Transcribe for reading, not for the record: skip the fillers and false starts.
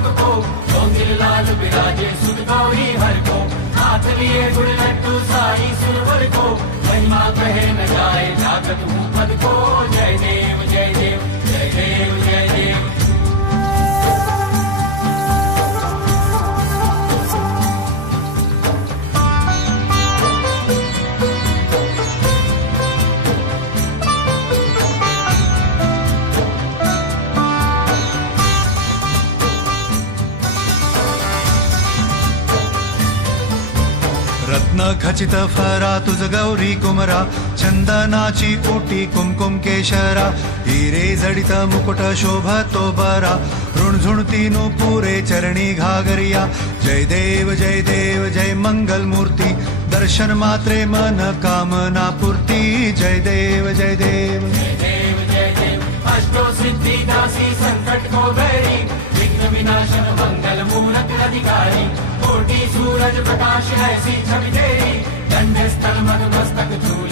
लोक को, सौंदर्य लाल विराजे सुत गौरी हर को, हाथ लिए गुड़ लड्डू साई सुरवर को, महिमा कहे न जाए जागत हूँ पद को। जय देव जय देव जय देव जय देव। रत्न खचित फरा तुझ गौरी कुमरा, चंदनाची ओटी कुमकुम केशरा, हिरे जडित मुकुट शोभतो बरा, ऋणझुणती पुरे चरणी घागरिया। जय देव जय मंगल मूर्ती, दर्शन मात्रे मन कामना पूर्ती। जय देव जय देव जय देव जय देव। अष्टो सिद्धि दासी संकट को बैरी, विघ्न विनाशन मंगल मूरत अधिकारी, कोटि सूरज प्रकाश ऐसी छवि तेरी, दंड स्थल मद मस्तक चूल